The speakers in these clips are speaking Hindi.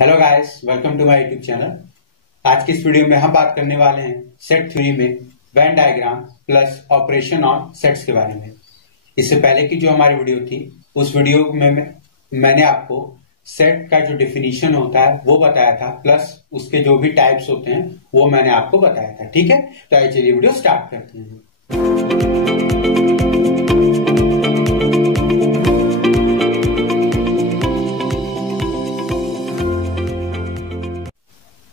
Hello guys, welcome to my YouTube channel. आज की इस वीडियो में हम बात करने वाले हैं सेट थ्योरी में Venn diagram plus operation on sets के बारे में। इससे पहले की जो हमारी वीडियो थी उस वीडियो में मैंने आपको सेट का जो डेफिनेशन होता है वो बताया था, प्लस उसके जो भी टाइप्स होते हैं वो मैंने आपको बताया था। ठीक है, तो आइए चलिए वीडियो स्टार्ट करते हैं।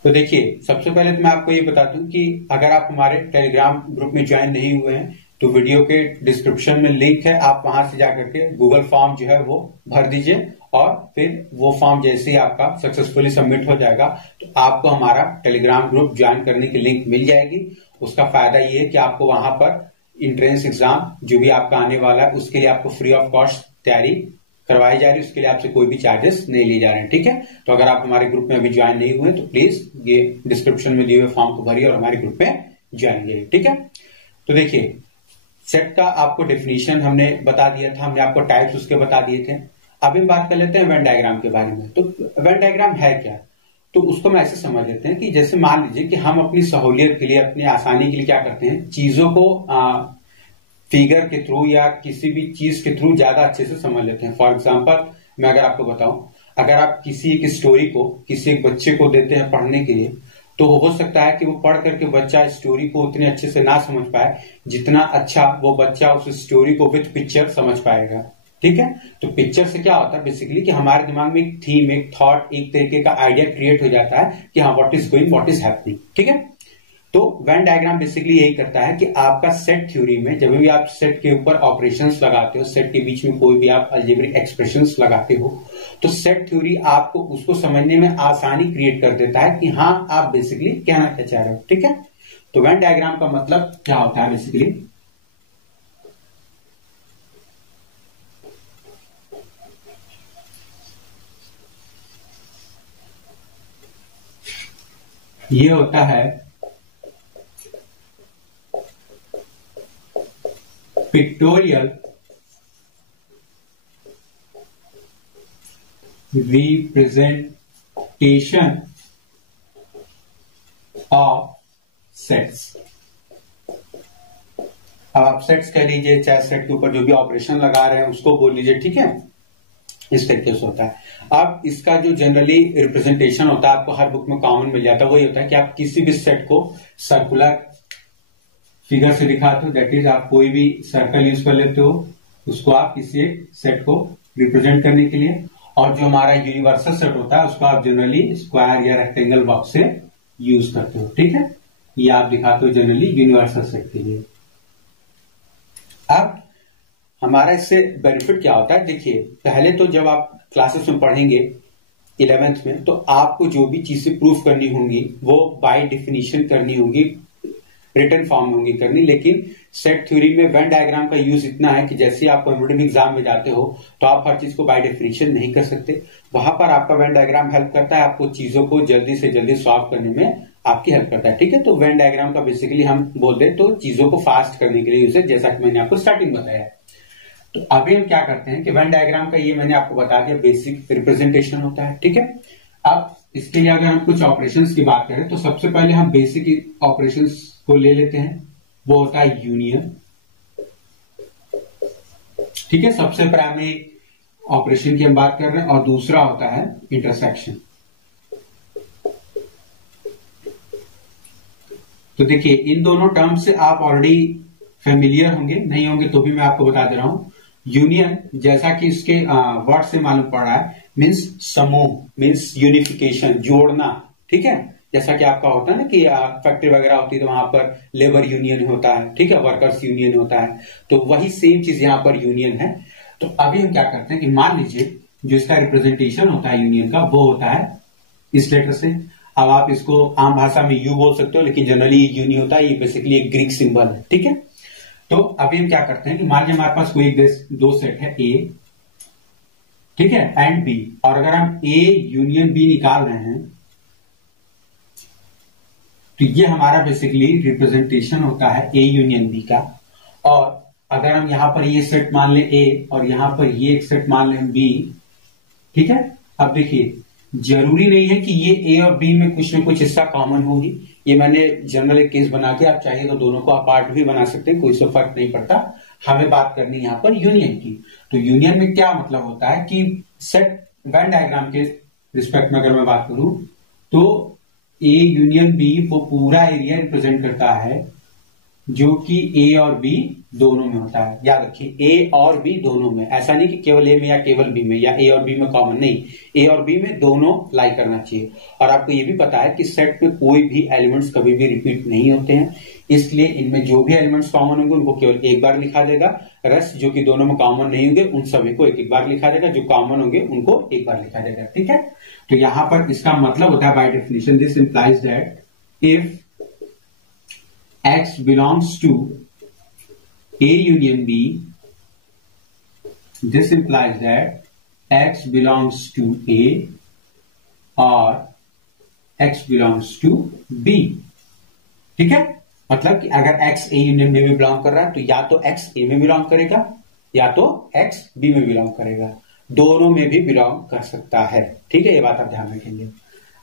तो देखिए, सबसे पहले तो मैं आपको ये बता दूं कि अगर आप हमारे टेलीग्राम ग्रुप में ज्वाइन नहीं हुए हैं तो वीडियो के डिस्क्रिप्शन में लिंक है, आप वहां से जाकर के गूगल फॉर्म जो है वो भर दीजिए और फिर वो फॉर्म जैसे ही आपका सक्सेसफुली सबमिट हो जाएगा तो आपको हमारा टेलीग्राम ग्रुप ज्वाइन करने की लिंक मिल जाएगी। उसका फायदा ये है कि आपको वहां पर इंट्रेंस एग्जाम जो भी आपका आने वाला है उसके लिए आपको फ्री ऑफ कॉस्ट तैयारी करवाई जा रही है, उसके लिए आपसे कोई भी चार्जेस नहीं लिए जा रहे हैं। ठीक है, तो अगर आप हमारे ग्रुप में अभी ज्वाइन नहीं हुए तो प्लीज ये डिस्क्रिप्शन में दिए हुए फॉर्म को भरिए और हमारे ग्रुप में ज्वाइन कीजिए। ठीक है, तो देखिए सेट का आपको डेफिनेशन हमने बता दिया था, हमने आपको टाइप्स उसके बता दिए थे। अभी हम बात कर लेते हैं वेन डायग्राम के बारे में। तो वेन डायग्राम है क्या, तो उसको हम ऐसे समझ लेते हैं कि जैसे मान लीजिए कि हम अपनी सहूलियत के लिए, अपनी आसानी के लिए क्या करते हैं, चीजों को फिगर के थ्रू या किसी भी चीज के थ्रू ज्यादा अच्छे से समझ लेते हैं। फॉर एग्जाम्पल मैं अगर आपको बताऊं, अगर आप किसी एक स्टोरी को किसी एक बच्चे को देते हैं पढ़ने के लिए तो हो सकता है कि वो पढ़ करके बच्चा स्टोरी को उतने अच्छे से ना समझ पाए जितना अच्छा वो बच्चा उस स्टोरी को विथ पिक्चर समझ पाएगा। ठीक है, तो पिक्चर से क्या होता है बेसिकली कि हमारे दिमाग में एक थीम, एक थॉट, एक तरीके का आइडिया क्रिएट हो जाता है कि हाँ what is going, what is happening. ठीक है, तो वेन डायग्राम बेसिकली यही करता है कि आपका सेट थ्योरी में जब भी आप सेट के ऊपर ऑपरेशंस लगाते हो, सेट के बीच में कोई भी आप अलजेब्रिक एक्सप्रेशंस लगाते हो, तो सेट थ्योरी आपको उसको समझने में आसानी क्रिएट कर देता है कि हाँ आप बेसिकली कहना क्या चाह रहे हो। ठीक है, तो वेन डायग्राम का मतलब क्या होता है बेसिकली, ये होता है पिक्टोरियल रिप्रेजेंटेशन ऑफ सेट्स। अब आप सेट्स कह लीजिए, चाहे सेट के ऊपर जो भी ऑपरेशन लगा रहे हैं उसको बोल लीजिए। ठीक है, इस तरीके से होता है। अब इसका जो जनरली रिप्रेजेंटेशन होता है आपको हर बुक में कॉमन मिल जाता है, वही होता है कि आप किसी भी सेट को सर्कुलर फिगर से दिखाते हो, दैट इज आप कोई भी सर्कल यूज कर लेते हो उसको आप किसी एक सेट को रिप्रेजेंट करने के लिए, और जो हमारा यूनिवर्सल सेट होता है उसको आप जनरली स्क्वायर या रेक्टेंगल बॉक्स से यूज करते हो। ठीक है, ये आप दिखाते हो जनरली यूनिवर्सल सेट के लिए। अब हमारा इससे बेनिफिट क्या होता है, देखिए पहले तो जब आप क्लासेस में पढ़ेंगे 11th में तो आपको जो भी चीजें प्रूफ करनी होंगी वो बाय डेफिनेशन करनी होगी, रिटन फॉर्म में होंगी करनी। लेकिन सेट थ्योरी में वेन डायग्राम का यूज इतना है कि जैसे आप कॉम्पिटिटिव एग्जाम में जाते हो तो आप हर चीज को बाय डेफिनेशन नहीं कर सकते, वहां पर आपका वेन डायग्राम हेल्प करता है, आपको चीजों को जल्दी से जल्दी सॉल्व करने में आपकी हेल्प करता है। ठीक है, तो वेन डायग्राम का बेसिकली हम बोल दे तो चीजों को फास्ट करने के लिए यूज है, जैसा कि मैंने आपको स्टार्टिंग बताया। तो अभी हम क्या करते हैं कि वेन डायग्राम का ये मैंने आपको बता दिया बेसिक रिप्रेजेंटेशन होता है। ठीक है, अब इसके लिए अगर हम कुछ ऑपरेशंस की बात करें तो सबसे पहले हम बेसिक ऑपरेशंस को ले लेते हैं, वो होता है यूनियन। ठीक है, सबसे प्राइमरी ऑपरेशन की हम बात कर रहे हैं, और दूसरा होता है इंटरसेक्शन। तो देखिए इन दोनों टर्म से आप ऑलरेडी फेमिलियर होंगे, नहीं होंगे तो भी मैं आपको बता दे रहा हूं। यूनियन जैसा कि इसके वर्ड से मालूम पड़ रहा है मीन्स समूह, मीन्स यूनिफिकेशन, जोड़ना। ठीक है, जैसा कि आपका होता है ना कि फैक्ट्री वगैरह होती है तो वहां पर लेबर यूनियन होता है, ठीक है, वर्कर्स यूनियन होता है, तो वही सेम चीज यहां पर यूनियन है। तो अभी हम क्या करते हैं कि मान लीजिए जो इसका रिप्रेजेंटेशन होता है यूनियन का वो होता है इस लेटर से। अब आप इसको आम भाषा में यू बोल सकते हो, लेकिन जनरली ये यू नहीं होता, ये बेसिकली एक ग्रीक सिंबल है। ठीक है, तो अभी हम क्या करते हैं कि मान लीजिए हमारे पास कोई दो सेट है ए, ठीक है, एंड बी, और अगर हम ए यूनियन बी निकाल रहे हैं तो ये हमारा बेसिकली रिप्रेजेंटेशन होता है ए यूनियन बी का। और अगर हम यहां पर ये सेट मान लें ए और यहां पर ये एक सेट मान लें बी, ठीक है, अब देखिए जरूरी नहीं है कि ये ए और बी में कुछ ना कुछ हिस्सा कॉमन होगी। ये मैंने जनरल एक केस बना के, आप चाहिए तो दोनों को अपार्ट भी बना सकते हैं, कोई सा फर्क नहीं पड़ता। हमें बात करनी है यहाँ पर यूनियन की। तो यूनियन में क्या मतलब होता है कि सेट वेन डायग्राम के रिस्पेक्ट में अगर मैं बात करूं तो ए यूनियन बी वो पूरा एरिया रिप्रेजेंट करता है जो कि ए और बी दोनों में होता है। याद रखिए, ए और बी दोनों में, ऐसा नहीं कि केवल ए में या केवल बी में या ए और बी में कॉमन, नहीं, ए और बी में दोनों लाई करना चाहिए। और आपको ये भी पता है कि सेट में कोई भी एलिमेंट्स कभी भी रिपीट नहीं होते हैं, इसलिए इनमें जो भी एलिमेंट्स कॉमन होंगे उनको केवल एक बार लिखा देगा, रेस्ट जो कि दोनों में कॉमन नहीं होंगे उन सभी को एक एक बार लिखा देगा, जो कॉमन होंगे उनको एक बार लिखा देगा। ठीक है, तो यहां पर इसका मतलब होता है by definition this implies that if X belongs to A union B, this implies that X belongs to A or X belongs to B। ठीक है, मतलब कि अगर X A यूनियन B में बिलोंग कर रहा है तो या तो X A में बिलोंग करेगा या तो X B में बिलोंग करेगा, दोनों में भी बिलोंग कर सकता है। ठीक है, ये बात आप ध्यान रखेंगे।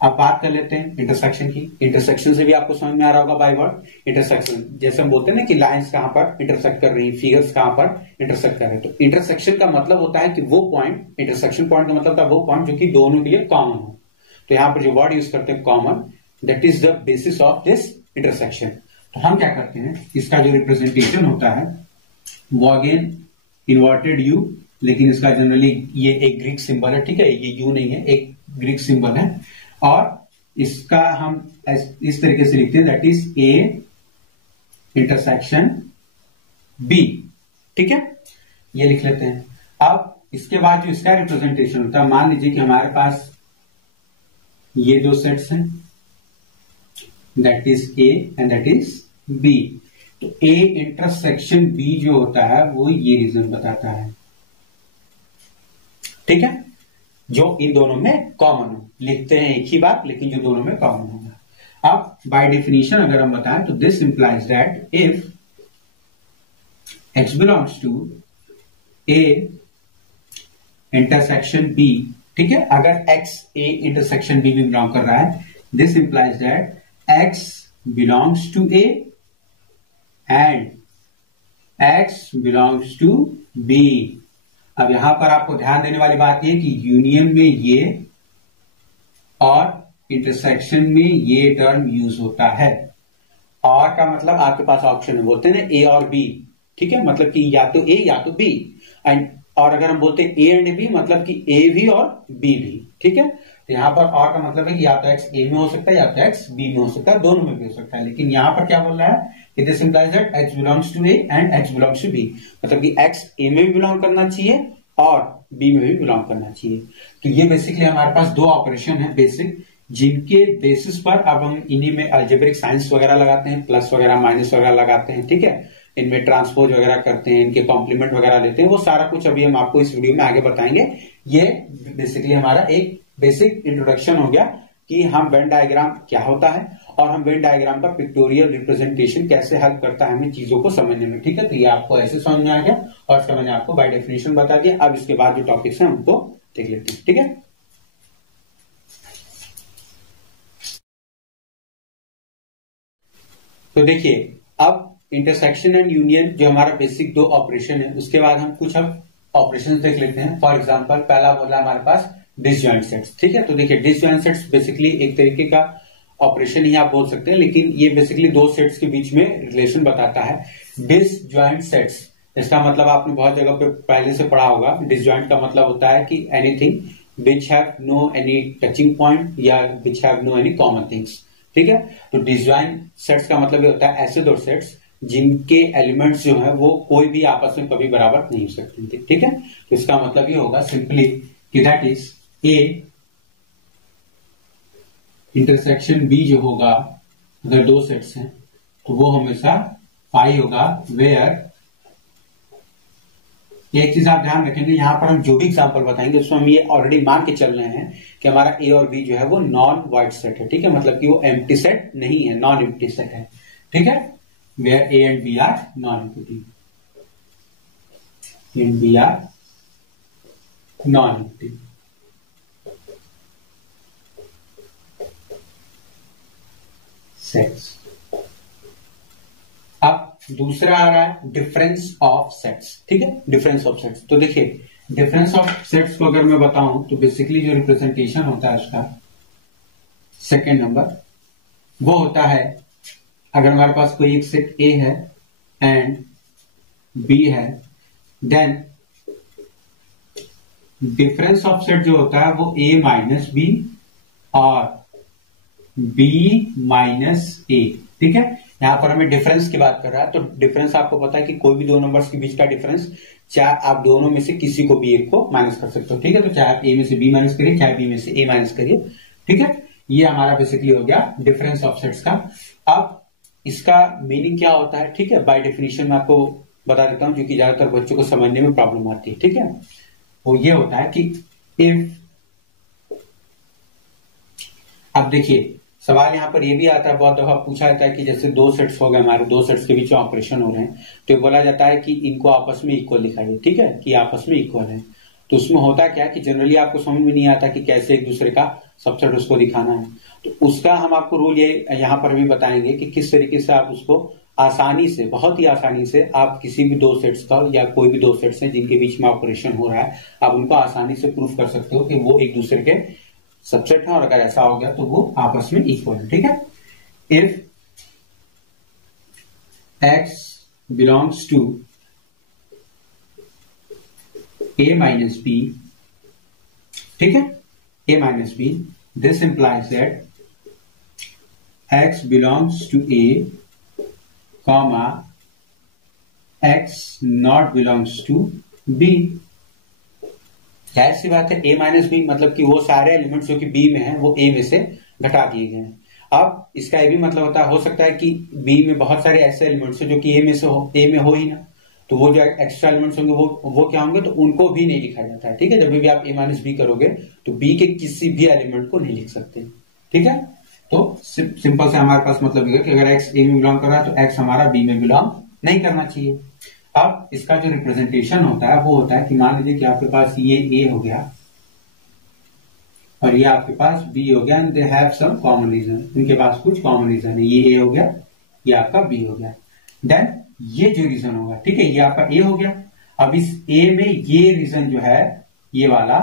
अब बात कर लेते हैं इंटरसेक्शन की। इंटरसेक्शन से भी आपको समझ में आ रहा होगा बाय वर्ड इंटरसेक्शन, जैसे हम बोलते हैं ना कि लाइंस कहां पर इंटरसेक्ट कर रही हैं, फिगर्स कहां पर इंटरसेक्ट कर रहे हैं। तो इंटरसेक्शन का मतलब होता है कि वो पॉइंट, इंटरसेक्शन पॉइंट का मतलब होता है वो पॉइंट जो कि दोनों के लिए कॉमन हो। तो यहां पर जो वर्ड यूज करते हैं common, that is the basis of this intersection. तो हम क्या करते हैं, इसका जो रिप्रेजेंटेशन होता है वो अगेन इन्वर्टेड यू, लेकिन इसका जनरली ये एक ग्रीक सिंबल है। ठीक है, ये यू नहीं है, एक ग्रीक सिंबल है, और इसका हम इस तरीके से लिखते हैं that is A intersection B. ठीक है, ये लिख लेते हैं। अब इसके बाद जो इसका रिप्रेजेंटेशन होता है, मान लीजिए कि हमारे पास ये दो सेट्स हैं, that is A and that is B. तो ए इंटरसेक्शन बी जो होता है वो ये रीजन बताता है। ठीक है, जो इन दोनों में कॉमन हो, लिखते हैं एक ही बात लेकिन जो दोनों में कॉमन होगा। अब बाय डेफिनेशन अगर हम बताएं तो this implies that if X belongs to A intersection B, ठीक है, अगर X A इंटरसेक्शन B में बिलोंग कर रहा है, this implies that X belongs to A and X belongs to B। अब यहां पर आपको ध्यान देने वाली बात यह कि यूनियन में ये और इंटरसेक्शन में ये टर्म यूज होता है। और का मतलब आपके पास ऑप्शन है, बोलते हैं ना ए और बी। ठीक है, मतलब कि या तो ए या तो बी, एंड और अगर हम बोलते हैं ए एंड बी मतलब कि ए भी और बी भी। ठीक है, तो यहां पर और का मतलब है कि या तो एक्स ए में हो सकता है या तो एक्स बी में हो सकता है, दोनों में भी हो सकता है। लेकिन यहां पर क्या बोल रहा है कि this implies that x belongs to A and x belongs to B, मतलब कि एक्स ए में भी बिलोंग करना चाहिए और बी में भी बिलोंग करना चाहिए। तो ये बेसिकली हमारे पास दो ऑपरेशन है बेसिक, जिनके बेसिस पर अब हम इन्हीं में अलजेब्रिक साइंस वगैरह लगाते हैं, प्लस वगैरह माइनस वगैरह लगाते हैं। ठीक है, इनमें ट्रांसपोज वगैरह करते हैं, इनके कॉम्प्लीमेंट वगैरह लेते हैं, वो सारा कुछ अभी हम आपको इस वीडियो में आगे बताएंगे। ये बेसिकली हमारा एक बेसिक इंट्रोडक्शन हो गया कि हम वेन डायग्राम क्या होता है और हम वेन डायग्राम का पिक्टोरियल रिप्रेजेंटेशन कैसे हेल्प करता है हमें चीजों को समझने में। ठीक है, तो ये आपको ऐसे समझ में आ गया और इसका मैंने आपको बाय डेफिनेशन बता दिया। अब इसके बाद जो टॉपिक्स हैं उनको देख लेते हैं। ठीक है, तो देखिए अब इंटरसेक्शन एंड यूनियन जो हमारा बेसिक दो ऑपरेशन है, उसके बाद हम कुछ अब ऑपरेशन देख लेते हैं। फॉर एग्जाम्पल पहला बोला हमारे पास डिसजॉइंट सेट्स। ठीक है, तो देखिए डिसजॉइंट सेट्स बेसिकली एक तरीके का ऑपरेशन ही आप बोल सकते हैं, लेकिन ये बेसिकली दो सेट्स के बीच में रिलेशन बताता है। डिसजॉइंट सेट्स, इसका मतलब आपने बहुत जगह पे पहले से पढ़ा होगा। डिसजॉइंट का मतलब होता है कि anything which have no any touching point या which have no any common things. ठीक है, तो डिसजॉइंट सेट्स का मतलब ये होता है ऐसे दो सेट्स जिनके एलिमेंट्स जो है वो कोई भी आपस में कभी बराबर नहीं हो सकते। ठीक है, तो इसका मतलब ये होगा सिंपली कि that is A intersection B जो होगा, अगर दो सेट्स हैं तो वो हमेशा पाई होगा वेयर, एक चीज आप ध्यान रखेंगे, यहां पर हम जो भी एग्जांपल बताएंगे उसमें हम ये ऑलरेडी मान के चल रहे हैं कि हमारा ए और बी जो है वो नॉन वाइड सेट है। ठीक है, मतलब कि वो एम्प्टी सेट नहीं है, नॉन एम्प्टी सेट है। ठीक है, where A and B are non empty, and B are non empty. Sets. अब दूसरा आ रहा है डिफरेंस ऑफ सेट्स, ठीक है, डिफरेंस ऑफ सेट्स। तो देखिए डिफरेंस ऑफ सेट्स को अगर मैं बताऊं तो बेसिकली जो रिप्रेजेंटेशन होता है उसका सेकेंड नंबर वो होता है, अगर हमारे पास कोई एक सेट ए है एंड बी है, देन डिफरेंस ऑफ सेट जो होता है वो ए माइनस बी और बी माइनस ए, ठीक है। यहां पर हमें डिफरेंस की बात कर रहा है, तो डिफरेंस आपको पता है कि कोई भी दो नंबर्स के बीच का डिफरेंस, चाहे आप दोनों में से किसी को भी एक को माइनस कर सकते हो, ठीक है। तो चाहे आप ए में से बी माइनस करिए, चाहे बी में से ए माइनस करिए, ठीक है। ये हमारा बेसिकली हो गया डिफरेंस ऑफ सेट्स का। अब इसका मीनिंग क्या होता है, ठीक है, बाय डेफिनेशन में आपको बता देता हूं, क्योंकि ज्यादातर बच्चों को समझने में प्रॉब्लम आती है, ठीक है। वो ये होता है कि इफ, अब देखिए सवाल यहां पर ये भी आता है, बहुत दफा पूछा जाता है कि जैसे दो सेट्स हो गए हमारे, दो सेट्स के बीच में ऑपरेशन हो रहे हैं, तो बोला जाता है कि इनको आपस में इक्वल दिखाइए, ठीक है, कि आपस में इक्वल है। तो उसमें होता क्या है कि जनरली आपको समझ में नहीं आता कि कैसे एक दूसरे का सबसेट उसको दिखाना है, तो उसका हम आपको रूल ये यहां पर भी बताएंगे कि किस तरीके से आप उसको आसानी से, बहुत ही आसानी से आप किसी भी दो सेट्स का या कोई भी दो सेट्स हैं जिनके बीच में ऑपरेशन हो रहा है, आप उनको आसानी से प्रूफ कर सकते हो कि वो एक दूसरे के सबसेट है, और अगर ऐसा हो गया तो वो आपस में इक्वल है, ठीक है। If x belongs to a minus b, ठीक है, a minus b, this implies that x belongs to a comma x not belongs to b। जाहिर सी बात है a माइनस बी मतलब कि वो सारे एलिमेंट्स जो कि b में हैं वो a में से घटा दिए गए हैं। अब इसका ये भी मतलब होता है, हो सकता है कि b में बहुत सारे ऐसे एलिमेंट्स हैं जो कि a में हो ही ना, तो वो जो एक्स्ट्रा एलिमेंट्स होंगे वो क्या होंगे, तो उनको भी नहीं लिखा जाता है, ठीक है। जब भी आप a माइनस बी करोगे तो b के किसी भी एलिमेंट को नहीं लिख सकते, ठीक है। तो सिंपल से हमारे पास मतलब ये कि अगर x a में बिलोंग कर रहा है तो x हमारा b में बिलोंग नहीं करना चाहिए। अब इसका जो रिप्रेजेंटेशन होता है वो होता है कि मान लीजिए कि आपके पास ये a हो गया और ये आपके पास b हो गया, and they have some common region, इनके पास कुछ कॉमन रीजन है, ये a हो गया, ये आपका b हो गया। देन ये जो रीजन होगा, ठीक है, ये आपका a हो गया। अब इस a में ये रीजन जो है, ये वाला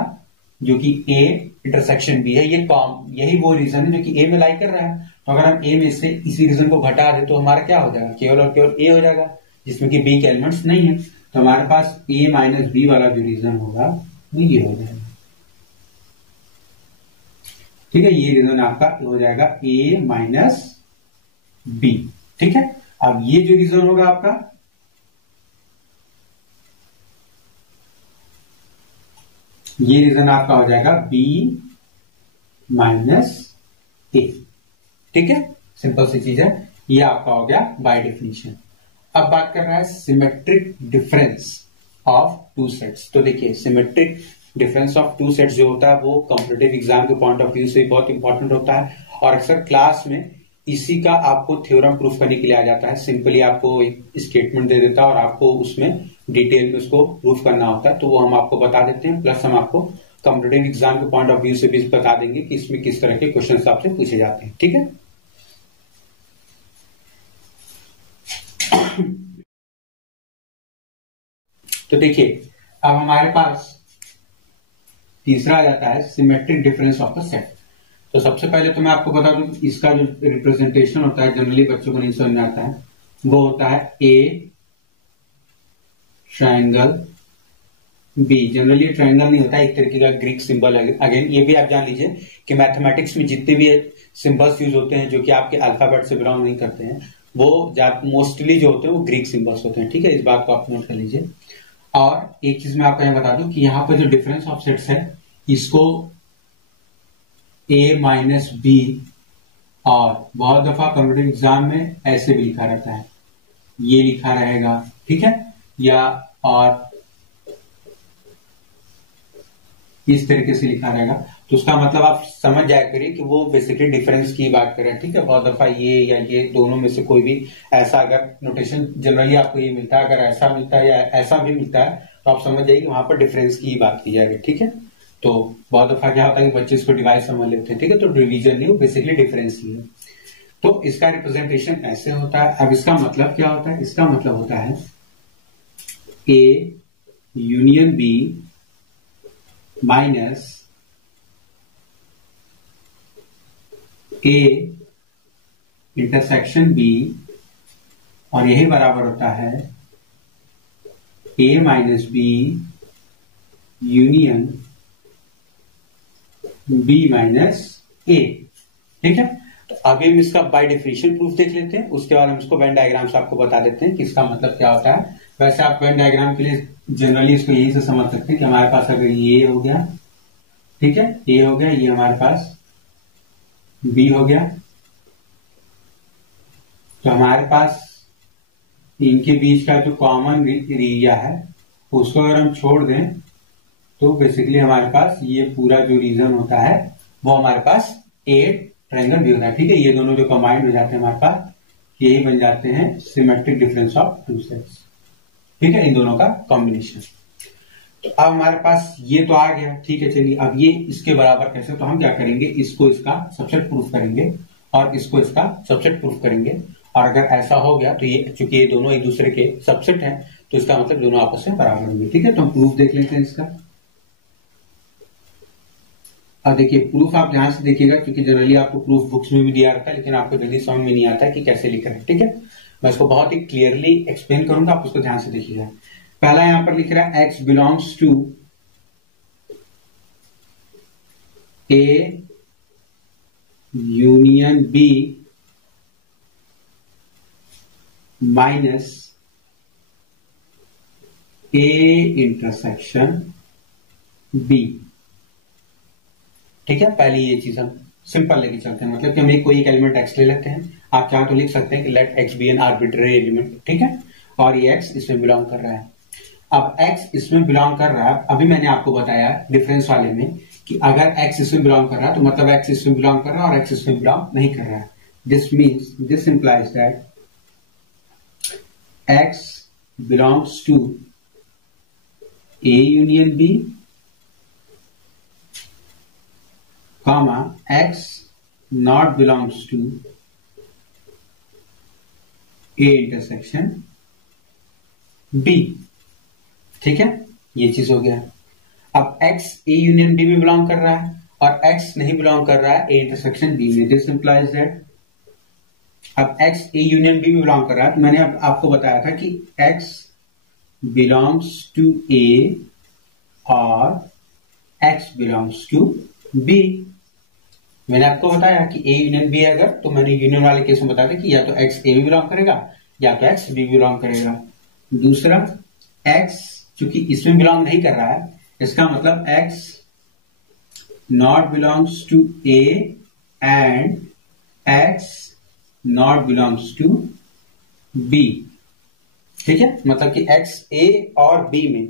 जो कि a इंटरसेक्शन b है, यही वो रीजन है जो कि a में लाई कर रहा है। तो अगर हम a में से इसी रीजन को घटा दे तो हमारा क्या हो जाएगा, केवल और केवल a हो जाएगा, जिसमें कि b के एलिमेंट्स नहीं है। तो हमारे पास a माइनस बी वाला जो रीजन होगा वो ये हो जाएगा, ठीक है। ये रीजन आपका हो जाएगा a माइनस बी, ठीक है। अब ये जो रीजन होगा आपका, ये रीजन आपका हो जाएगा b माइनस ए, ठीक है। सिंपल सी चीज है, ये आपका हो गया बाय डेफिनेशन। अब बात कर रहा है symmetric difference of two sets. तो देखिए symmetric difference of two sets जो होता है वो कॉम्पिटिटिव एग्जाम के पॉइंट ऑफ व्यू से बहुत इंपॉर्टेंट होता है, और अक्सर क्लास में इसी का आपको थ्योरम प्रूफ करने के लिए आ जाता है। सिंपली आपको एक स्टेटमेंट दे देता है और आपको उसमें डिटेल में उसको प्रूफ करना होता है, तो वो हम आपको बता देते हैं, प्लस हम आपको कॉम्पिटिटिव एग्जाम के पॉइंट ऑफ व्यू से भी बता देंगे कि इसमें किस तरह के क्वेश्चन आपसे पूछे जाते हैं, ठीक है। तो देखिए अब हमारे पास तीसरा आ जाता है symmetric difference of the set. तो सबसे पहले तो मैं आपको बता दूं इसका जो रिप्रेजेंटेशन होता है जनरली बच्चों को नहीं समझ में आता है, वो होता है A triangle B. Generally triangle नहीं होता है, एक तरीके का ग्रीक सिंबल है। अगेन ये भी आप जान लीजिए कि मैथमेटिक्स में जितने भी सिंबल्स यूज होते हैं जो कि आपके अल्फाबेट से बिलोंग नहीं करते हैं, वो मोस्टली जो होते हैं वो ग्रीक सिंबल्स होते हैं, ठीक है। इस बात को आप नोट कर लीजिए। और एक चीज मैं आपको यहां बता दूं कि यहाँ पर जो डिफरेंस ऑफ सेट्स है इसको a माइनस बी, और बहुत दफा कॉम्पिटिटिव एग्जाम में ऐसे भी लिखा रहता है, ये लिखा रहेगा, ठीक है, या और इस तरीके से लिखा रहेगा। तो उसका मतलब आप समझ जाया करिए कि वो बेसिकली डिफरेंस की बात कर रहे हैं, ठीक है। बहुत दफा ये या ये दोनों में से कोई भी ऐसा अगर नोटेशन जनरली आपको ये मिलता है, अगर ऐसा मिलता है या ऐसा भी मिलता है तो आप समझ जाइए कि वहां पर डिफरेंस की ही बात की जाएगी, ठीक है। तो बहुत दफा क्या होता है कि बच्चे इसको डिवाइड समझ लेते हैं, ठीक है। तो डिवीजन नहीं, वो बेसिकली डिफरेंस ही है। तो इसका रिप्रेजेंटेशन ऐसे होता है। अब इसका मतलब क्या होता है? इसका मतलब होता है A union B minus A intersection B, और यही बराबर होता है A minus B union B minus A. ठीक है, तो अभी हम इसका बाय डेफिनेशन प्रूफ देख लेते हैं, उसके बाद हम इसको वेन डायग्राम से आपको बता देते हैं कि इसका मतलब क्या होता है। वैसे आप वेन डायग्राम के लिए जनरली इसको यही से समझ सकते हैं कि हमारे पास अगर ये हो गया, ठीक है, ए हो गया, ये हमारे पास बी हो गया, तो हमारे पास इनके बीच का जो कॉमन एरिया है उसको अगर हम छोड़ दें तो बेसिकली हमारे पास ये पूरा जो रीजन होता है वो हमारे पास ए ट्रायंगल भी होता है। ठीक है, ये दोनों जो कंबाइंड हो जाते हैं हमारे पास, यही बन जाते हैं symmetric difference of two sets. ठीक है, इन दोनों का कॉम्बिनेशन। तो अब हमारे पास ये तो आ गया। ठीक है, चलिए अब ये इसके बराबर कैसे, तो हम क्या करेंगे, इसको इसका सबसेट प्रूफ करेंगे और इसको इसका सबसेट प्रूफ करेंगे। और अगर ऐसा हो गया तो ये, चूंकि ये दोनों एक दूसरे के सबसेट हैं, तो इसका मतलब दोनों आपस में बराबर होंगे। ठीक है, तो हम प्रूफ देख लेते हैं इसका। अब देखिए प्रूफ आप ध्यान से देखिएगा, क्योंकि जनरली आपको प्रूफ बुक्स में भी दिया रहता है, लेकिन आपको जल्दी समझ में नहीं आता है कि कैसे लिख रहे हैं। ठीक है, मैं इसको बहुत ही क्लियरली एक्सप्लेन करूंगा, आप उसको ध्यान से देखिएगा। पहला यहां पर लिख रहा है x belongs to A union B minus A intersection B. ठीक है, पहले ये चीज हम सिंपल लेके चलते हैं, मतलब कि हम कोई एक एलिमेंट एक्स ले लेते हैं। आप चाहो तो लिख सकते हैं कि let x be an arbitrary element. ठीक है, और ये एक्स इसमें बिलोंग कर रहा है। अब एक्स इसमें बिलोंग कर रहा है, अभी मैंने आपको बताया डिफरेंस वाले में कि अगर एक्स इसमें बिलोंग कर रहा है तो मतलब एक्स इसमें बिलोंग कर रहा है और एक्स इसमें बिलोंग नहीं कर रहा है। This means, this implies that x belongs to A union B, comma x not belongs to a intersection b। ठीक है, ये चीज हो गया। अब x a यूनियन b में बिलोंग कर रहा है और x नहीं बिलोंग कर रहा है a इंटरसेक्शन b में। दिस इंप्लाइज दैट अब x a यूनियन b में बिलोंग कर रहा है, तो मैंने अब आपको बताया था कि x बिलोंग्स टू a और x बिलोंग्स टू b। मैंने आपको बताया कि ए यूनियन बी अगर, तो मैंने यूनियन वाले केस में बताया था कि या तो एक्स ए में बिलोंग करेगा या तो एक्स बी बिलोंग करेगा। दूसरा, एक्स चूंकि इसमें बिलोंग नहीं कर रहा है, इसका मतलब x not belongs to A and x not belongs to B. ठीक है, मतलब कि एक्स ए और बी में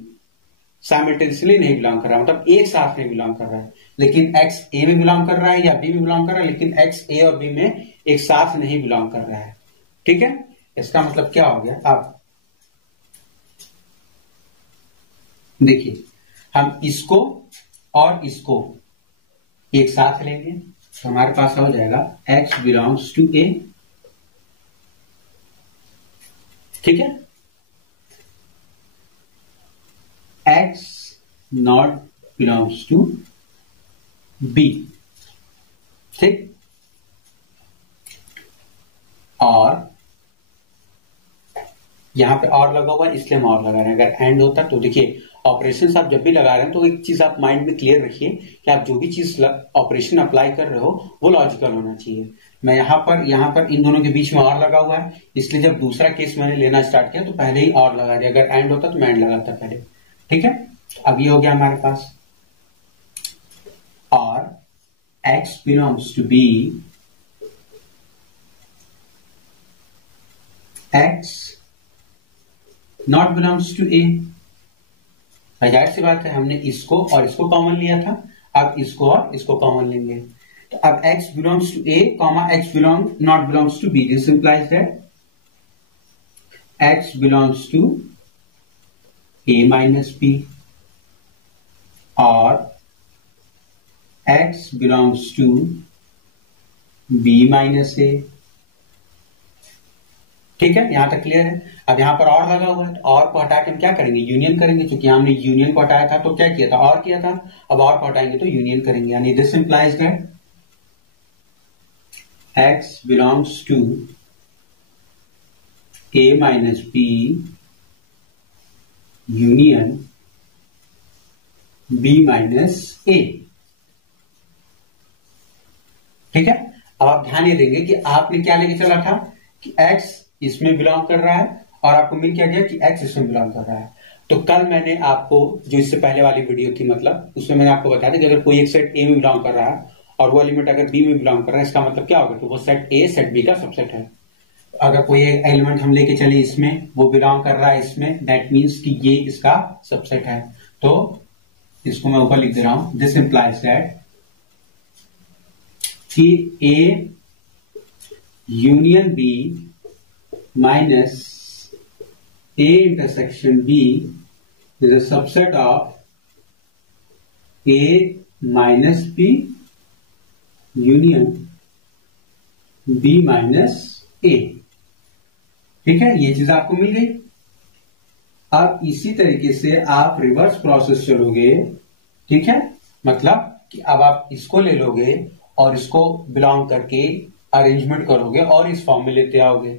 साइमल्टेनियसली नहीं बिलोंग कर रहा है, मतलब एक साथ नहीं बिलोंग कर रहा है। लेकिन एक्स ए में बिलोंग कर रहा है या बी में बिलोंग कर रहा है, लेकिन एक्स ए और बी में एक साथ नहीं बिलोंग कर रहा है। ठीक है, इसका मतलब क्या हो गया। अब देखिए, हम इसको और इसको एक साथ लेंगे तो हमारे पास हो जाएगा एक्स बिलोंग्स टू ए। ठीक है, x not belongs to B. ठीक, और यहां पे और लगा हुआ है इसलिए हम और लगा रहे हैं। अगर एंड होता तो देखिए, ऑपरेशन आप जब भी लगा रहे हैं तो एक चीज आप माइंड में क्लियर रखिए कि आप जो भी चीज ऑपरेशन अप्लाई कर रहे हो वो लॉजिकल होना चाहिए। मैं यहां पर इन दोनों के बीच में और लगा हुआ है, इसलिए जब दूसरा केस मैंने लेना स्टार्ट किया तो पहले ही और लगा दिया। अगर एंड होता तो मैं एंड लगाता पहले। ठीक है, अब ये हो गया हमारे पास। और x belongs to b, x not belongs to a। जाहिर सी बात है, हमने इसको और इसको कॉमन लिया था, अब इसको और इसको कॉमन लेंगे। तो अब x belongs to a, x not belongs to b। This implies that x belongs to a minus b और x belongs to b minus a। ठीक है, यहां तक क्लियर है। अब यहां पर और लगा हुआ है, तो और को हटा के हम क्या करेंगे, यूनियन करेंगे। क्योंकि हमने यूनियन को हटाया था तो क्या किया था, और किया था। अब और को हटाएंगे तो यूनियन करेंगे, यानी this implies that x belongs to a minus b union b minus a। ठीक है, अब आप ध्यान ये देंगे कि आपने क्या लेके चला था कि x इसमें बिलोंग कर रहा है, और आपको मिल क्या गया कि x इसमें बिलोंग कर रहा है। तो कल मैंने आपको, जो इससे पहले वाली वीडियो थी, मतलब उसमें मैंने आपको बताया था कि अगर कोई एक सेट A में बिलोंग कर रहा है और वो एलिमेंट अगर B में बिलोंग कर रहा है, इसका मतलब क्या होगा, तो वो सेट A सेट B का सबसेट है। अगर कोई एक एलिमेंट हम लेके चले इसमें, वो बिलोंग कर रहा है इसमें, दैट मीन्स कि ये इसका सबसेट है। तो इसको मैं ऊपर लिख दे रहा हूं, दिस इंप्लाइज दैट कि A union B minus A intersection B is a subset of A minus B union B minus A। ठीक है, ये चीज आपको मिल गई। अब इसी तरीके से आप रिवर्स प्रोसेस चलोगे। ठीक है, मतलब कि अब आप इसको ले लोगे और इसको बिलोंग करके अरेंजमेंट करोगे और इस फॉर्म में लेते आओगे।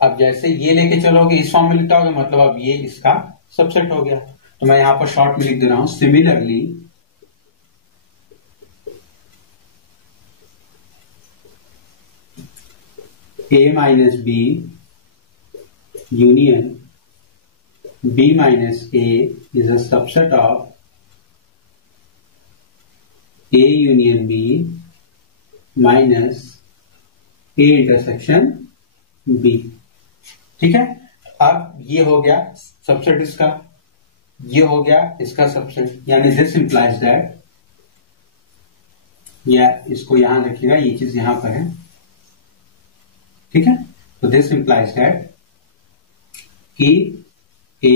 अब जैसे ये लेके चलोगे इस फॉर्म में लेते आओगे, मतलब अब ये इसका सबसेट हो गया। तो मैं यहां पर शॉर्ट में लिख दे रहा हूं, similarly A minus B union B minus A is a subset of A union B minus A intersection B। ठीक है, अब ये हो गया सबसेट इसका, ये हो गया इसका सबसेट, यानी दिस इंप्लाइज दैट, या इसको यहां रखिएगा, ये चीज यहां पर है। ठीक है, तो दिस इंप्लाइज दैट कि A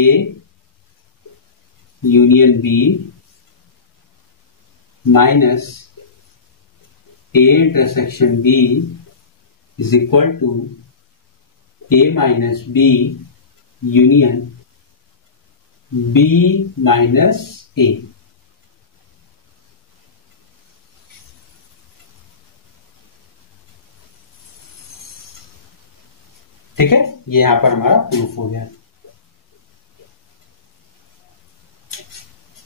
union B minus A intersection B is equal to A minus B union B minus A। ठीक है, ये यहां पर हमारा प्रूफ हो गया।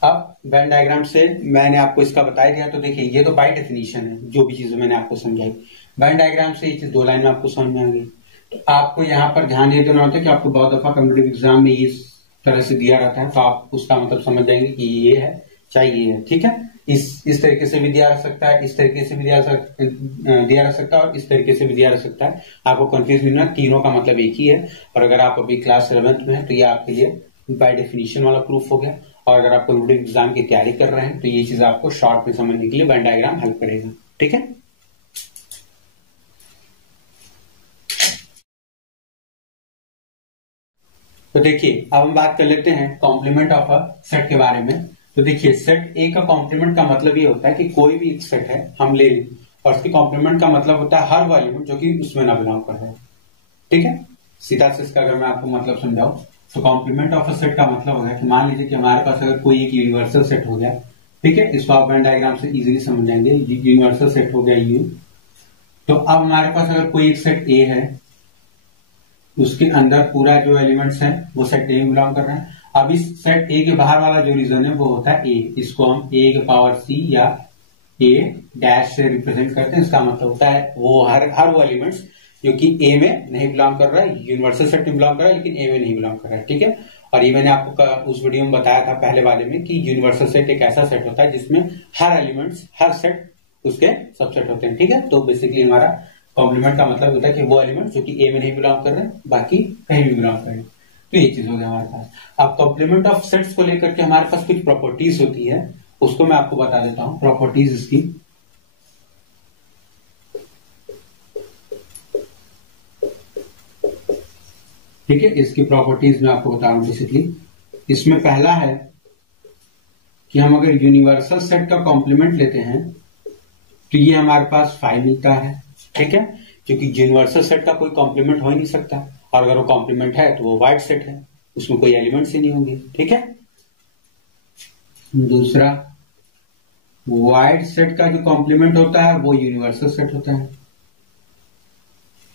अब वेन डायग्राम से मैंने आपको इसका बता दिया, तो देखिए ये तो बाय डेफिनेशन है, जो भी चीजें मैंने आपको समझाई। वेन डायग्राम से ये चीज दो लाइन में आपको समझ में आ गई। आपको यहाँ पर ध्यान ये देना होता है कि आपको बहुत दफा कॉम्पिटिटिव एग्जाम में इस तरह से दिया रहता है, तो आप उसका मतलब समझ जाएंगे कि ये है चाहे ये है। ठीक है, इस तरीके से भी दिया रह सकता है, इस तरीके से भी दिया रह सकता है, और इस तरीके से भी दिया रह सकता है। आपको कंफ्यूज नहीं होना, तीनों का मतलब एक ही है। और अगर आप अभी क्लास 11th में है तो ये आपके लिए बाय डेफिनेशन वाला प्रूफ हो गया। और अगर आप कॉम्पिटिटिव एग्जाम की तैयारी कर रहे हैं तो ये चीज आपको शॉर्ट में समझने के लिए वेन डायग्राम हेल्प करेगा। ठीक है, तो देखिए अब हम बात कर लेते हैं कॉम्प्लीमेंट ऑफ अ सेट के बारे में। तो देखिए सेट ए का कॉम्प्लीमेंट का मतलब ये होता है कि कोई भी एक सेट है हम ले लें, और उसके कॉम्प्लीमेंट का मतलब होता है हर वो एलिमेंट जो कि उसमें ना बिलोंग कर रहा है। ठीक है, सीधा से इसका अगर मैं आपको मतलब समझाऊं तो कॉम्प्लीमेंट ऑफ अ सेट का मतलब होगा कि मान लीजिए कि हमारे पास अगर कोई एक यूनिवर्सल सेट हो गया। ठीक है, इसको आप वेन डायग्राम से इजीली समझ जाएंगे। यूनिवर्सल सेट हो गया यू, तो अब हमारे पास अगर कोई एक सेट ए है, उसके अंदर पूरा जो एलिमेंट्स है वो सेट ए में बिलोंग कर रहे हैं। अब इस सेट ए के बाहर वाला जो रीजन है वो होता है ए, इसको हम ए के पावर सी या ए डैश से रिप्रेजेंट करते हैं। इसका मतलब होता है वो हर वो एलिमेंट्स जो कि ए में नहीं बिलोंग कर रहा है, यूनिवर्सल सेट में बिलोंग कर रहा है लेकिन ए में नहीं बिलोंग कर रहा है। ठीक है, और ये मैंने आपको उस वीडियो में बताया था पहले वाले में कि यूनिवर्सल सेट एक ऐसा सेट होता है जिसमें हर एलिमेंट्स, हर सेट उसके सबसेट होते हैं। ठीक है, तो बेसिकली हमारा कॉम्प्लीमेंट का मतलब होता है कि वो एलिमेंट जो कि ए में नहीं बिलोंग कर रहे हैं, बाकी कहीं भी बिलोंग कर रहे हैं। तो ये चीज हो गया हमारे पास। अब कॉम्प्लीमेंट ऑफ सेट्स को लेकर के हमारे पास कुछ प्रॉपर्टीज होती है, उसको मैं आपको बता देता हूं। प्रॉपर्टीज इसकी, ठीक है, इसकी प्रॉपर्टीज मैं आपको बता रहा हूं। बेसिकली इसमें पहला है कि हम अगर यूनिवर्सल सेट का कॉम्प्लीमेंट लेते हैं तो ये हमारे पास 5 मिलता है। ठीक है, क्योंकि यूनिवर्सल सेट का कोई कॉम्प्लीमेंट हो ही नहीं सकता। और अगर वो कॉम्प्लीमेंट है तो वो वाइड सेट है, उसमें कोई एलिमेंट्स ही नहीं होंगे। ठीक है। दूसरा, वाइड सेट का जो कॉम्प्लीमेंट होता है वो यूनिवर्सल सेट होता है।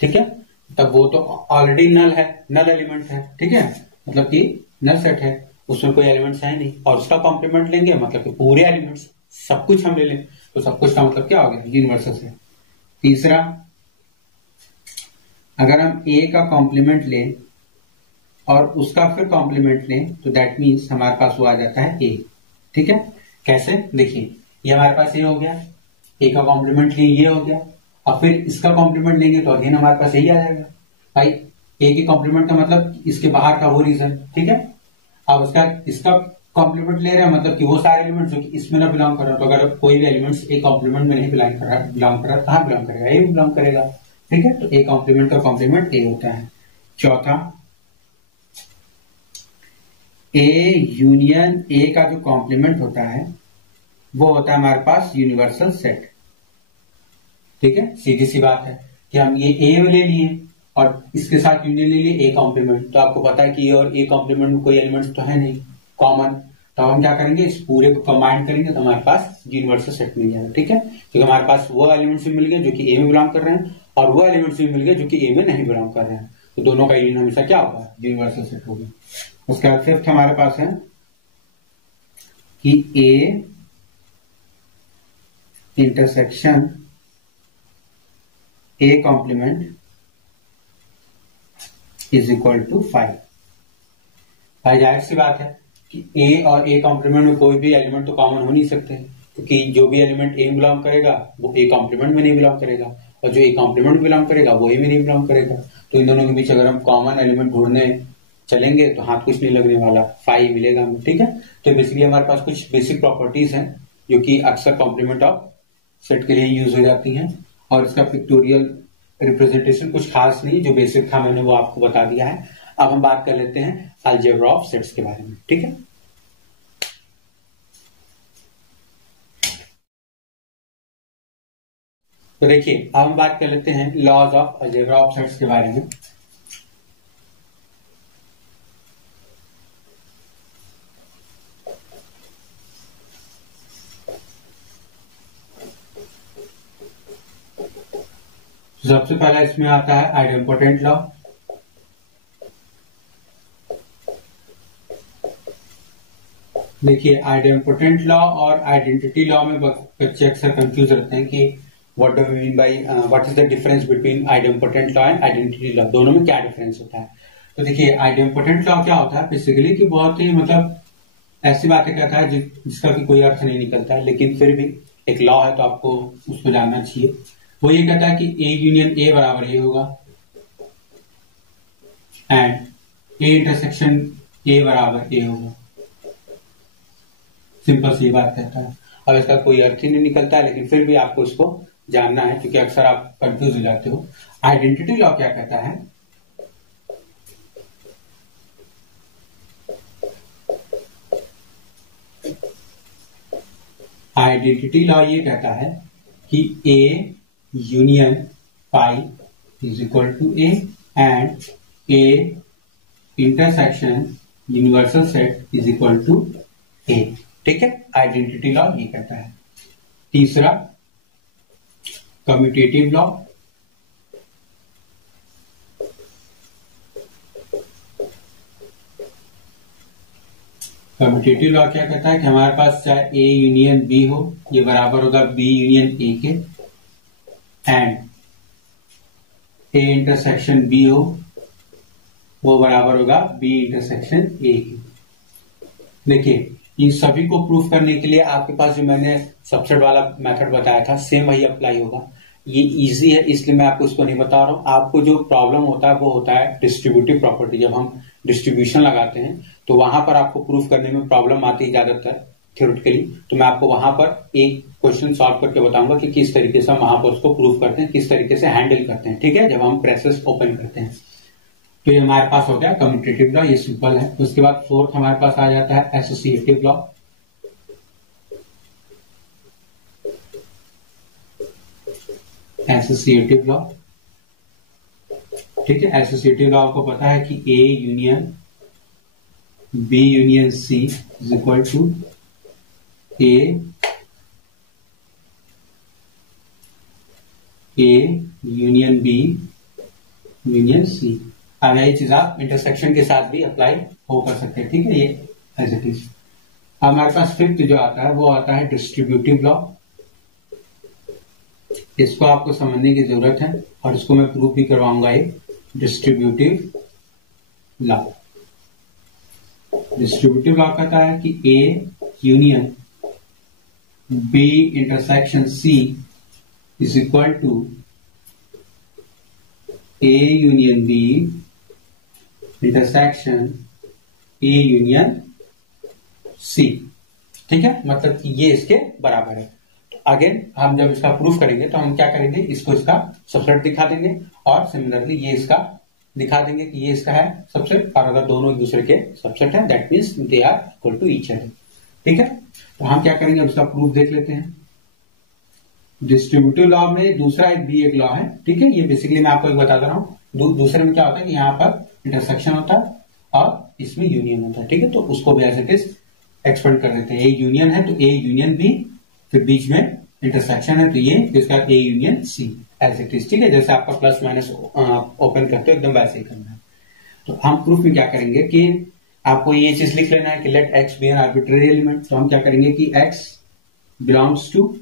ठीक है, तब वो तो ऑलरेडी नल है, नल एलिमेंट है। ठीक है, मतलब कि नल सेट है, उसमें कोई एलिमेंट्स है नहीं, और उसका कॉम्प्लीमेंट लेंगे मतलब कि पूरे एलिमेंट्स सब कुछ हम ले लें, तो सब कुछ का मतलब क्या हो गया, यूनिवर्सल सेट। तीसरा, अगर हम ए का कॉम्प्लीमेंट लें और उसका फिर कॉम्प्लीमेंट लें तो दैट मीन्स हमारे पास वो आ जाता है ए। ठीक है, कैसे, देखिए ये हमारे पास ये हो गया, ए का कॉम्प्लीमेंट लिए ये हो गया, और फिर इसका कॉम्प्लीमेंट लेंगे तो अगेन हमारे पास यही आ जाएगा भाई, ए के कॉम्प्लीमेंट का मतलब इसके बाहर का वो रीजन। ठीक है, अब उसका इसका कॉम्प्लीमेंट ले रहे हैं मतलब कि वो सारे एलिमेंट्स जो कि इसमें ना बिलोंग कर रहे हैं, तो अगर कोई भी एलिमेंट्स ए कॉम्प्लीमेंट में नहीं बिलोंग कर रहा कहाँ बिलोंग करेगा, ए में बिलोंग करेगा। ठीक है, तो ए कॉम्प्लीमेंट का कॉम्प्लीमेंट ए होता है। चौथा, ए यूनियन ए का जो कॉम्प्लीमेंट होता है वो होता है हमारे पास यूनिवर्सल सेट। ठीक है, सीधी सी बात है कि हम ये ए ले लिए और इसके साथ यूनियन ले लिए ए कॉम्प्लीमेंट, तो आपको पता है कि ए और ए कॉम्प्लीमेंट में कोई एलिमेंट्स तो है नहीं कॉमन, तो हम क्या करेंगे, इस पूरे को कंबाइन करेंगे तो हमारे पास यूनिवर्सल सेट मिल जाएगा। ठीक है, क्योंकि हमारे पास वो एलिमेंट्स भी मिल गए जो कि ए में बिलोंग कर रहे हैं और वो एलिमेंट्स भी मिल गए जो कि ए में नहीं बिलोंग कर रहे हैं, तो दोनों का यूनियन हमेशा क्या होगा, यूनिवर्सल सेट होगा। उसके बाद फिफ्थ हमारे पास है कि A intersection A complement is equal to 5। भाई जाहिर सी बात है कि ए और ए कॉम्प्लीमेंट में कोई भी एलिमेंट तो कॉमन हो नहीं सकते, क्योंकि जो भी एलिमेंट ए में बिलोंग करेगा वो ए कॉम्प्लीमेंट में नहीं बिलोंग करेगा, और जो ए कॉम्प्लीमेंट में बिलोंग करेगा वो ए में नहीं बिलोंग करेगा, तो इन दोनों के बीच अगर हम कॉमन एलिमेंट ढूंढने चलेंगे तो हाथ कुछ नहीं लगने वाला, 5 मिलेगा हमें। ठीक है, तो बेसिकली हमारे पास कुछ बेसिक प्रॉपर्टीज हैं जो कि अक्सर कॉम्प्लीमेंट ऑफ सेट के लिए यूज हो जाती हैं, और इसका पिक्टोरियल रिप्रेजेंटेशन कुछ खास नहीं, जो बेसिक था मैंने वो आपको बता दिया है। अब हम बात कर लेते हैं अलजेब्रा ऑफ सेट्स के बारे में। ठीक है, तो देखिए अब हम बात कर लेते हैं laws of algebra of sets के बारे में। सबसे पहला इसमें आता है आइडेम्पोटेंट लॉ। देखिए आइडेम्पोटेंट लॉ और आइडेंटिटी लॉ में बच्चे अक्सर कंफ्यूज रहते हैं कि what do we mean by, what is the difference between idempotent law and identity law, दोनों में क्या डिफरेंस होता है। तो देखिए आइडेम्पोटेंट लॉ क्या होता है बेसिकली कि बहुत ही मतलब ऐसी बातें कहता है जिसका कि कोई अर्थ नहीं निकलता है, लेकिन फिर भी एक लॉ है तो आपको उसको जानना चाहिए। वो ये कहता है कि ए यूनियन ए बराबर ए होगा एंड ए इंटरसेक्शन ए बराबर ए होगा। सिंपल सी बात कहता है। अब इसका कोई अर्थ ही नहीं निकलता है, लेकिन फिर भी आपको इसको जानना है क्योंकि अक्सर आप कंफ्यूज हो जाते हो। आइडेंटिटी लॉ क्या कहता है, आइडेंटिटी लॉ ये कहता है कि A union phi is equal to A and A intersection universal set is equal to A. ठीक है, आइडेंटिटी लॉ ये कहता है। तीसरा कम्यूटेटिव लॉ। कम्यूटेटिव लॉ क्या कहता है कि हमारे पास चाहे ए यूनियन बी हो, ये बराबर होगा बी यूनियन ए के, एंड ए इंटरसेक्शन बी हो वो बराबर होगा बी इंटरसेक्शन ए के। देखिए इन सभी को प्रूफ करने के लिए आपके पास जो मैंने सबसेट वाला मेथड बताया था सेम वही अप्लाई होगा। ये इजी है इसलिए मैं आपको इसको नहीं बता रहा हूं। आपको जो प्रॉब्लम होता है वो होता है डिस्ट्रीब्यूटिव प्रॉपर्टी। जब हम डिस्ट्रीब्यूशन लगाते हैं तो वहां पर आपको प्रूफ करने में प्रॉब्लम आती है ज्यादातर थ्योरेटिकली, तो मैं आपको वहां पर एक क्वेश्चन सॉल्व करके बताऊंगा कि किस तरीके से हम वहां पर उसको प्रूफ करते हैं, किस तरीके से हैंडल करते हैं। ठीक है, जब हम प्रेसेस ओपन करते हैं। तो ये हमारे पास हो गया कम्यूटेटिव लॉ, ये सिंपल है। उसके बाद फोर्थ हमारे पास आ जाता है एसोसिएटिव लॉ। एसोसिएटिव लॉ ठीक है, एसोसिएटिव लॉ आपको पता है कि A union B union C is equal to A union B union C. अब यही चीज आप इंटरसेक्शन के साथ भी अप्लाई हो कर सकते हैं। ठीक है, ये एज इट इज। हमारे पास फिफ्थ जो आता है वो आता है डिस्ट्रीब्यूटिव लॉ। इसको आपको समझने की जरूरत है और इसको मैं प्रूफ भी करवाऊंगा। ये डिस्ट्रीब्यूटिव लॉ, डिस्ट्रीब्यूटिव लॉ कहता है कि A union B intersection C is equal to A union B intersection A union C. ठीक है, मतलब कि ये इसके बराबर है। तो अगेन हम जब इसका प्रूफ करेंगे तो हम क्या करेंगे, इसको इसका सबसेट दिखा देंगे और सिमिलरली ये इसका दिखा देंगे कि ये इसका है सबसेट, और अगर दोनों एक दूसरे के सबसेट है that means they are equal to each other. ठीक है, तो हम क्या करेंगे, इसका प्रूफ देख लेते हैं। डिस्ट्रीब्यूटिव लॉ में दूसरा भी एक लॉ है। ठीक है, ये बेसिकली मैं आपको एक बता दे रहा हूँ। दूसरे में क्या होता है कि यहाँ पर इंटरसेक्शन होता है और इसमें यूनियन होता है। ठीक है, तो उसको भी एज इट इज एक्सपेंड कर देते हैं। ए यूनियन है तो ए यूनियन बी, फिर बीच में इंटरसेक्शन है तो ये इसका A union C as it is. ठीक है, जैसे आपका प्लस माइनस ओपन करते हो एकदम वैसे ही करना है। तो हम प्रूफ में क्या करेंगे कि आपको ये चीज लिख लेना है कि let x be an arbitrary element. तो हम क्या करेंगे कि x belongs to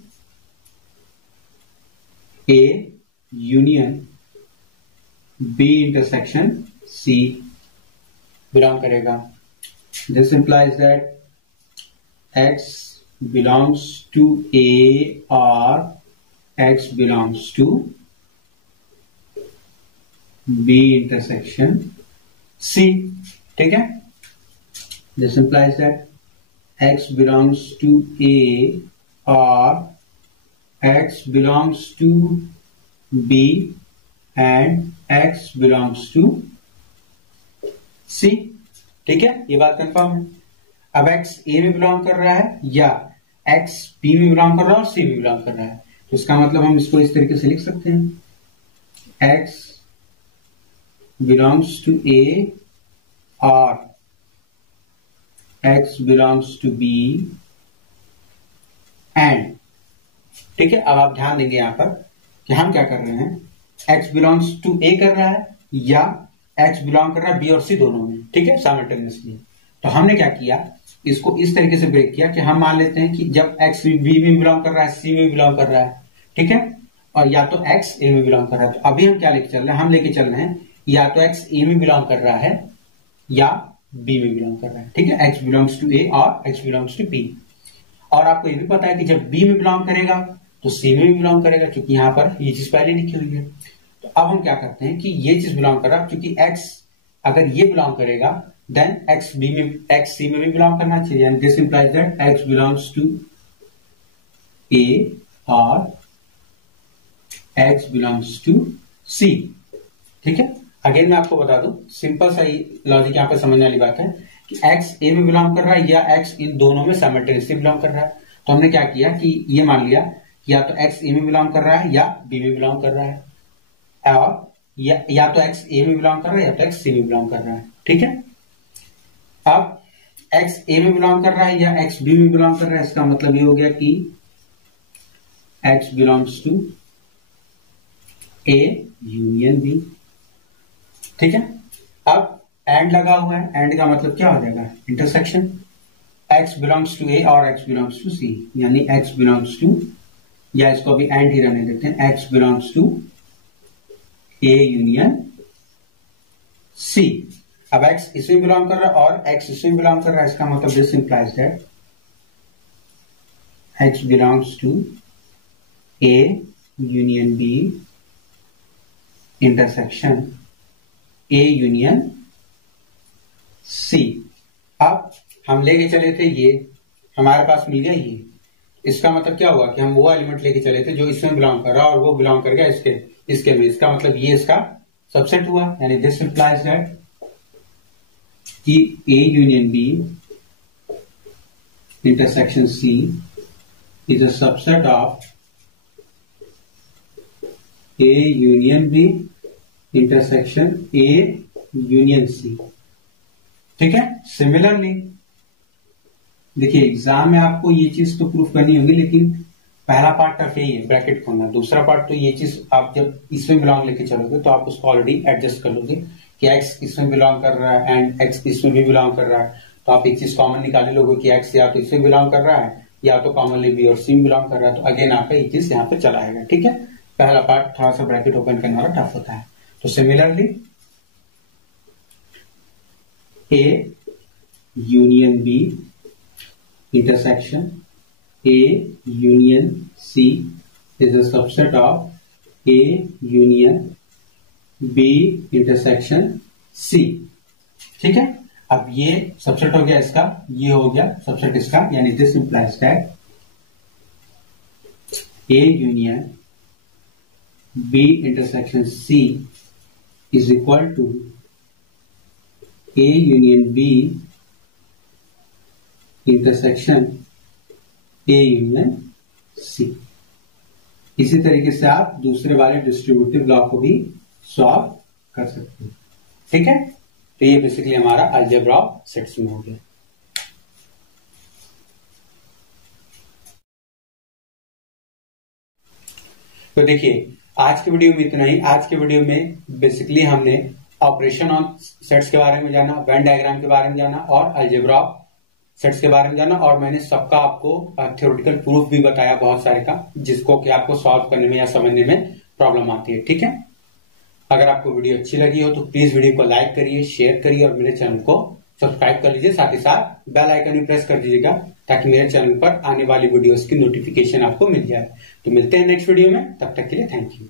A union B intersection C belong करेगा। This implies that x belongs to A or x belongs to B intersection C। ठीक है, this implies that x belongs to A or x belongs to B and x belongs to C। ठीक है, ये बात कंफर्म है। अब x A में बिलोंग कर रहा है या x B में बिलोंग कर रहा है और C में बिलोंग कर रहा है, तो इसका मतलब हम इसको इस तरीके से लिख सकते हैं, x belongs to A और x belongs to B and। ठीक है, अब आप ध्यान देंगे यहां पर कि हम क्या कर रहे हैं, x belongs to A कर रहा है या x बिलोंग कर रहा है B और C दोनों में। ठीक है, साइमल्टेनियसली। तो हमने क्या किया, इसको इस तरीके से ब्रेक किया कि हम मान लेते हैं कि जब x B में बिलोंग कर रहा है, C में बिलोंग कर रहा है, ठीक है, और या तो x A में बिलोंग कर रहा है। तो अभी हम क्या लेके चल रहे हैं, हम लेके चल रहे हैं या तो x A में बिलोंग कर रहा है या B में बिलोंग कर रहा है। ठीक है, x बिलोंग्स टू A और x बिलोंग्स टू B। और आपको ये भी पता है कि जब B में बिलोंग करेगा तो C में भी बिलोंग करेगा, क्योंकि यहाँ पर ये चीज पहले लिखी हुई है। तो अब हम क्या करते हैं कि ये चीज बिलोंग कर रहा है, क्योंकि x अगर ये बिलोंग करेगा देन x C में भी बिलोंग करना चाहिए। And this implies that x belongs to A और x बिलोंग्स टू C। ठीक है, अगेन मैं आपको बता दूं, सिंपल सा ही लॉजिक यहाँ पे समझने वाली बात है कि x A में बिलोंग कर रहा है या x इन दोनों में साइमल्टेनियसली बिलोंग कर रहा है। तो हमने क्या किया कि ये मान लिया कि या तो x A में बिलोंग कर रहा है या B में बिलोंग कर रहा है, और या तो x A में बिलोंग कर रहा है या तो x C में बिलोंग कर रहा है। ठीक है, अब x A में बिलोंग कर रहा है या x B में बिलोंग कर रहा है, इसका मतलब ये हो गया कि x belongs to A union B। ठीक है, अब एंड लगा हुआ है, एंड का मतलब क्या हो जाएगा, intersection. x belongs to A और x बिलोंग्स टू C, यानी x बिलोंग्स टू, या इसको अभी एंड ही रहने देते हैं, x belongs to A union C। अब x इसमें बिलोंग कर रहा है और x इसमें बिलोंग कर रहा है, इसका मतलब this implies that x belongs to A union B intersection A union C। अब हम लेके चले थे ये, हमारे पास मिल गया ये, इसका मतलब क्या हुआ कि हम वो एलिमेंट लेके चले थे जो इसमें बिलोंग कर रहा है और वो बिलोंग कर गया इसके में, इसका मतलब ये इसका सबसेट हुआ। यानी दिस इंप्लाइज दैट कि A union B intersection C is a subset of A union B intersection A union C. ठीक है। सिमिलरली देखिए एग्जाम में आपको ये चीज तो प्रूफ करनी होगी, लेकिन पहला पार्ट टफ यही है, ब्रैकेट खोलना। दूसरा पार्ट तो ये चीज आप जब इसमें बिलोंग लेके चलोगे तो आप उसको ऑलरेडी एडजस्ट कर लोगे कि एक्स इसमें बिलोंग कर रहा है एंड एक्स इसमें भी बिलोंग कर रहा है, तो आप एक चीज कॉमन निकाले लोगे कि एक्स या तो इसमें बिलोंग कर रहा है या तो कॉमनली बी और सी में बिलोंग कर रहा है, तो अगेन आपका ये चीज यहाँ पे चला आएगा। ठीक है। पहला पार्ट थोड़ा सा ब्रैकेट ओपन करने वाला टफ होता है। तो similarly A union B intersection A union C is a subset of A union B intersection C। ठीक है। अब ये सबसेट हो गया इसका, ये हो गया सबसेट इसका, यानी this implies that A union B intersection C is equal to A union B intersection A union C. इसी तरीके से आप दूसरे वाले डिस्ट्रीब्यूटिव लॉ को भी सॉल्व कर सकते हैं। ठीक है। तो ये बेसिकली हमारा अलजेब्रा ऑफ सेट्स में हो गया। तो देखिए आज के वीडियो में इतना ही। आज के वीडियो में बेसिकली हमने ऑपरेशन ऑन सेट्स के बारे में जाना, वेन डायग्राम के बारे में जाना और अलजेब्रा ऑफ सेट्स के बारे में जाना, और मैंने सबका आपको थ्योरेटिकल प्रूफ भी बताया बहुत सारे का, जिसको कि आपको सॉल्व करने में या समझने में प्रॉब्लम आती है। ठीक है। अगर आपको वीडियो अच्छी लगी हो तो प्लीज वीडियो को लाइक करिए, शेयर करिए और मेरे चैनल को सब्सक्राइब कर लीजिए। साथ ही साथ बेल आइकन भी प्रेस कर दीजिएगा ताकि मेरे चैनल पर आने वाली वीडियोस की नोटिफिकेशन आपको मिल जाए। तो मिलते हैं नेक्स्ट वीडियो में, तब तक के लिए थैंक यू।